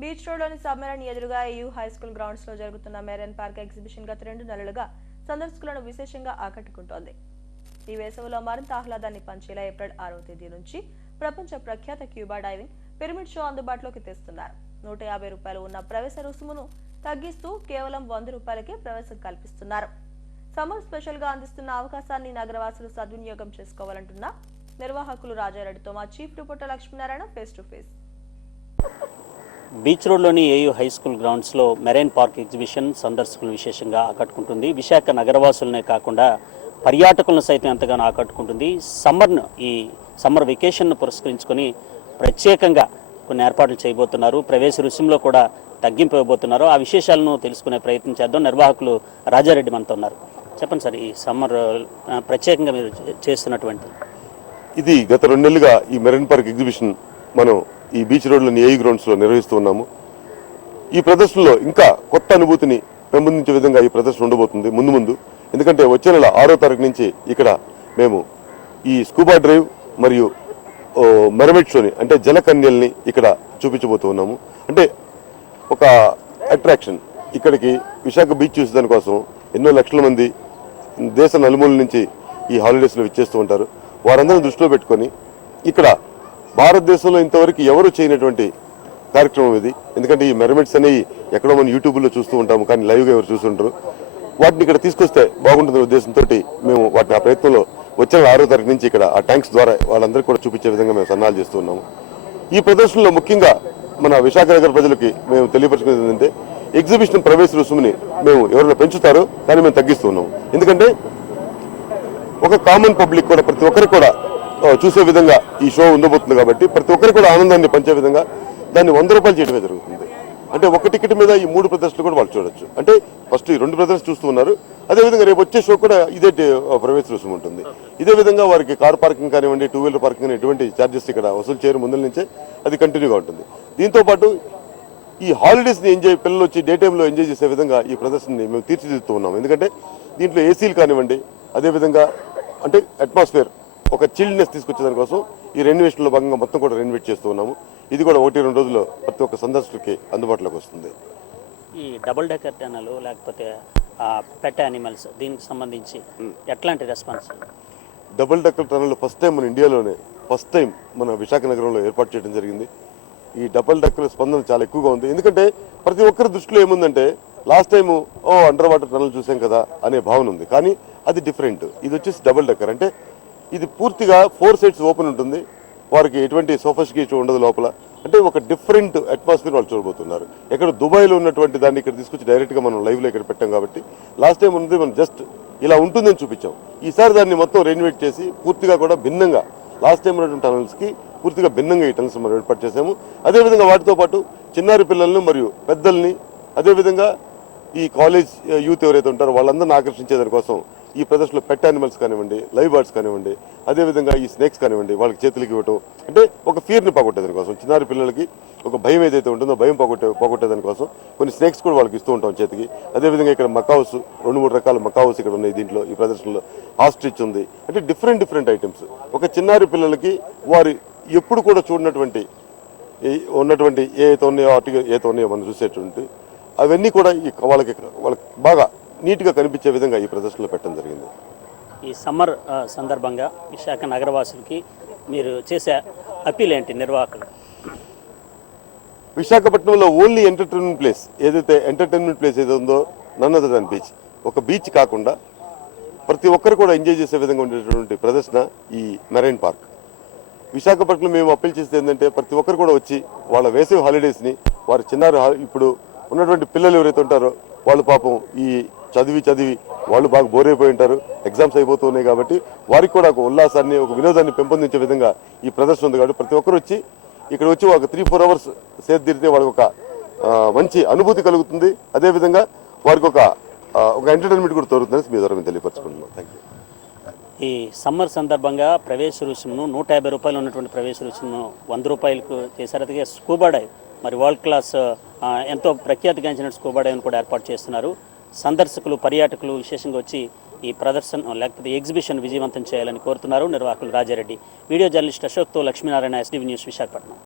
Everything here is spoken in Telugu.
బీచ్ రోడ్లోని సమ్మేళన్ ఎదురుగా ఏయూ హై స్కూల్ గ్రౌండ్స్లో జరుగుతున్న మెరైన్ పార్క్ ఎగ్జిబిషన్ గత రెండు నెలలుగా సందర్శకులను విశేషంగా ఆకట్టుకుంటోంది. ఈ వేసవిలో మరింత ఆహ్లాదాన్ని పంచేలా ఏప్రిల్ ఆరవ తేదీ నుంచి ప్రపంచ ప్రఖ్యాత క్యూబా డైవింగ్ పిరమిడ్ షో అందుబాటులోకి తెస్తున్నారు. నూట యాభై రూపాయలు ఉన్న ప్రవేశ రుసుమును తగ్గిస్తూ కేవలం వంద రూపాయలకే ప్రవేశం కల్పిస్తున్నారు. సమ్మర్ స్పెషల్గా అందిస్తున్న అవకాశాన్ని నగరవాసులు సద్వినియోగం చేసుకోవాలంటున్న నిర్వాహకులు రాజారెడ్డితో మా chief reporter Lakshminarayana face to face beach రోడ్లోని ఏయూ హై స్కూల్ గ్రౌండ్స్లో మెరైన్ పార్క్ ఎగ్జిబిషన్ సందర్శకులు విశేషంగా ఆకట్టుకుంటుంది. విశాఖ నగరవాసులనే కాకుండా పర్యాటకులను సైతం ఎంతగానో ఆకట్టుకుంటుంది. సమ్మర్ను ఈ సమ్మర్ వెకేషన్ను పురస్కరించుకొని ప్రత్యేకంగా కొన్ని ఏర్పాట్లు చేయబోతున్నారు. ప్రవేశ రుసుములో కూడా తగ్గింపు ఇవ్వబోతున్నారు. ఆ విశేషాలను తెలుసుకునే ప్రయత్నం చేద్దాం. నిర్వాహకులు రాజారెడ్డి మనతో ఉన్నారు. చెప్పండి సార్ ఈ సమ్మర్ ప్రత్యేకంగా మీరు చే- చేస్తున్నటువంటి ఇది గత రెండు నెలలుగా ఈ మెరైన్ పార్క్ ఎగ్జిబిషన్ మనం ఈ బీచ్ రోడ్లోని ఏఈ గ్రౌండ్స్లో నిర్వహిస్తూ ఉన్నాము. ఈ ప్రదర్శనలో ఇంకా కొత్త అనుభూతిని పెంపొందించే విధంగా ఈ ప్రదర్శన ఉండబోతుంది ముందు ముందు. ఎందుకంటే వచ్చే నెల ఆరో తారీఖు నుంచి ఇక్కడ మేము ఈ స్కూబా డ్రైవ్ మరియు మెరమెట్ షోని అంటే జలకన్యల్ని ఇక్కడ చూపించబోతూ ఉన్నాము. అంటే ఒక అట్రాక్షన్ ఇక్కడికి విశాఖ బీచ్ చూసే దానికోసం ఎన్నో లక్షల మంది దేశ నలుమూల నుంచి ఈ హాలిడేస్లో విచ్చేస్తూ ఉంటారు. వారందరిని దృష్టిలో పెట్టుకొని ఇక్కడ భారతదేశంలో ఇంతవరకు ఎవరు చేయనటువంటి కార్యక్రమం ఇది? ఎందుకంటే ఈ మెరమెట్స్ అనేవి ఎక్కడో మనం యూట్యూబ్లో చూస్తూ ఉంటాము కానీ లైవ్గా ఎవరు చూస్తుంటారు. వాటిని ఇక్కడ తీసుకొస్తే బాగుంటుంది ఉద్దేశంతో మేము వాటిని ఆ ప్రయత్నంలో వచ్చే ఆరో తారీఖు నుంచి ఇక్కడ ఆ ట్యాంక్స్ ద్వారా వాళ్ళందరికీ కూడా చూపించే విధంగా మేము సన్నాహాలు చేస్తూ ఈ ప్రదర్శనలో ముఖ్యంగా మన విశాఖ నగర ప్రజలకి మేము తెలియపరచుకునేది ఏంటంటే ఎగ్జిబిషన్ ప్రవేశ రుసుముని మేము ఎవరైనా పెంచుతారో కానీ మేము తగ్గిస్తూ ఎందుకంటే ఒక కామన్ పబ్లిక్ కూడా ప్రతి ఒక్కరికి కూడా చూసే విధంగా ఈ షో ఉండబోతుంది కాబట్టి ప్రతి ఒక్కరికి కూడా ఆనందాన్ని పంచే విధంగా దాన్ని వంద రూపాయలు చేయడమే జరుగుతుంది. అంటే ఒక టికెట్ మీద ఈ మూడు ప్రదర్శనలు కూడా వాళ్ళు చూడొచ్చు. అంటే ఫస్ట్ ఈ రెండు ప్రదర్శనలు చూస్తూ ఉన్నారు. అదేవిధంగా రేపు వచ్చే షో కూడా ఇదే ప్రవేశ రుసుము ఉంటుంది. ఇదే విధంగా వారికి కార్ పార్కింగ్ కానివ్వండి టూ వీలర్ పార్కింగ్ అని ఎటువంటి ఛార్జెస్ ఇక్కడ వసూలు చేయరు ముందు నుంచే. అది కంటిన్యూగా ఉంటుంది. దీంతో పాటు ఈ హాలిడేస్ని ఎంజాయ్ పిల్లలు వచ్చి డే టైంలో ఎంజాయ్ చేసే విధంగా ఈ ప్రదర్శనని మేము తీర్చిదిద్దుతూ ఉన్నాం. ఎందుకంటే దీంట్లో ఏసీలు కానివ్వండి అదేవిధంగా అంటే అట్మాస్ఫియర్ ఒక చిల్డ్నెస్ తీసుకొచ్చే దానికోసం ఈ రెన్యువేషన్లో భాగంగా మొత్తం కూడా రెన్యువేట్ చేస్తూ ఉన్నాము. ఇది కూడా ఒకటి రెండు రోజుల్లో ప్రతి ఒక్క సందర్శకుడికి అందుబాటులోకి వస్తుంది. ఈ డబుల్ డెక్కర్ టనల్ లేకపోతే పెట్ యానిమల్స్ దీనికి సంబంధించి ఎట్లాంటి response double decker tunnel first time మన ఇండియాలోనే ఫస్ట్ టైం మన విశాఖ నగరంలో ఏర్పాటు చేయడం జరిగింది. ఈ డబుల్ డెక్కర్ స్పందన చాలా ఎక్కువగా ఉంది. ఎందుకంటే ప్రతి ఒక్కరి దృష్టిలో ఏముందంటే లాస్ట్ టైం ఓ అండర్ వాటర్ టనల్ చూసాం కదా అనే భావన ఉంది. కానీ అది డిఫరెంట్ ఇది వచ్చేసి డబుల్ డెక్కర్ అంటే ఇది పూర్తిగా ఫోర్ సైడ్స్ ఓపెన్ ఉంటుంది. వారికి ఎటువంటి సోఫస్టికేషన్ ఉండదు లోపల. అంటే ఒక డిఫరెంట్ అట్మాస్ఫియర్ వాళ్ళు చూడబోతున్నారు. ఎక్కడ దుబాయ్లో ఉన్నటువంటి దాన్ని ఇక్కడ తీసుకొచ్చి డైరెక్ట్గా మనం లైవ్లో ఇక్కడ పెట్టాం కాబట్టి లాస్ట్ టైం ఉంది మనం జస్ట్ ఇలా ఉంటుందని చూపించాం. ఈసారి దాన్ని మొత్తం రెన్యువేట్ చేసి పూర్తిగా కూడా భిన్నంగా లాస్ట్ టైం ఉన్నటువంటి టనల్స్కి పూర్తిగా భిన్నంగా ఈ టనల్స్ మనం ఏర్పాటు చేసాము అదేవిధంగా వాటితో పాటు చిన్నారి పిల్లల్ని మరియు పెద్దల్ని అదేవిధంగా ఈ కాలేజ్ యూత్ ఎవరైతే ఉంటారో వాళ్ళందరిని ఆకర్షించే దానికోసం ఈ ప్రదర్శనలో పెట్ యానిమల్స్ కానివ్వండి లైవ్ బర్డ్స్ కానివ్వండి అదేవిధంగా ఈ స్నేక్స్ కానివ్వండి వాళ్ళకి చేతులకి ఇవ్వటం. అంటే ఒక ఫీర్ని పోగొట్టే దానికోసం. చిన్నారి పిల్లలకి ఒక భయం ఏదైతే ఉంటుందో భయం పోగొట్టే పోగొట్టే దానికోసం కొన్ని స్నేక్స్ కూడా వాళ్ళకి ఇస్తూ ఉంటాం చేతికి. అదేవిధంగా ఇక్కడ మకావుస్ రెండు మూడు రకాల మకావుస్ ఇక్కడ ఉన్నాయి దీంట్లో ఈ ప్రదర్శనలో. ఆస్ట్రిచ్ ఉంది. అంటే డిఫరెంట్ డిఫరెంట్ ఐటమ్స్ ఒక చిన్నారి పిల్లలకి వారు ఎప్పుడు కూడా చూడనటువంటి ఈ ఉన్నటువంటి ఏ అయితే ఉన్నాయో ఆర్టికల్ ఏతో ఉన్నాయో మనం చూసేటువంటి అవన్నీ కూడా ఈ వాళ్ళకి వాళ్ళకి బాగా నీట్గా కనిపించే విధంగా ఈ ప్రదర్శనలో పెట్టడం జరిగింది. ఈ సమ్మర్ సందర్భంగా విశాఖ నగరవాసులకి మీరు చేసే అప్పీల్ ఏంటి నిర్వాహకులు? విశాఖపట్నంలో ఓన్లీ ఎంటర్టైన్మెంట్ ప్లేస్ ఏదైతే ఎంటర్టైన్మెంట్ ప్లేస్ ఏదో ఉందో నన్ అదర్ దాన్ బీచ్. ఒక బీచ్ కాకుండా ప్రతి ఒక్కరు కూడా ఎంజాయ్ చేసే విధంగా ఉండేటటువంటి ప్రదర్శన ఈ మెరైన్ పార్క్. విశాఖపట్నంలో మేము అప్పీల్ చేసేది ఏంటంటే ప్రతి ఒక్కరు కూడా వచ్చి వాళ్ళ వేసవి హాలిడేస్ని వారి చిన్నారి ఇప్పుడు ఉన్నటువంటి పిల్లలు ఎవరైతే ఉంటారో వాళ్ళు పాపం ఈ చదివి చదివి వాళ్ళు బాగా బోరైపోయి ఉంటారు. ఎగ్జామ్స్ అయిపోతున్నాయి కాబట్టి వారికి కూడా ఒక ఉల్లాసాన్ని ఒక వినోదాన్ని పెంపొందించే విధంగా ఈ ప్రదర్శన ఉంది కాబట్టి ప్రతి ఒక్కరు వచ్చి ఇక్కడ వచ్చి ఒక త్రీ ఫోర్ అవర్స్ సేద తీరితే వాళ్ళకి ఒక మంచి అనుభూతి కలుగుతుంది. అదేవిధంగా వారికి ఒక ఒక ఎంటర్టైన్మెంట్ కూడా దొరుకుతుందని మీ ద్వారా మేము తెలియపరచుకుంటున్నాం. థ్యాంక్ యూ ఈ సమ్మర్ సందర్భంగా ప్రవేశ రుసుమును నూట యాభై రూపాయలు ఉన్నటువంటి ప్రవేశ రుసుమును వంద రూపాయలకు చేశారు. అదే స్కూబా డైవ్ మరి వరల్డ్ క్లాస్ ఎంతో ప్రఖ్యాతిగాంచిన స్కూబా డైవ్ను కూడా ఏర్పాటు చేస్తున్నారు. సందర్శకులు పర్యాటకులు విశేషంగా వచ్చి ఈ ప్రదర్శన లేకపోతే ఎగ్జిబిషన్ విజయవంతం చేయాలని కోరుతున్నారు నిర్వాహకులు రాజారెడ్డి. వీడియో జర్నలిస్ట్ అశోక్తో లక్ష్మీనారాయణ ఎస్డీవీ న్యూస్ విశాఖపట్నం.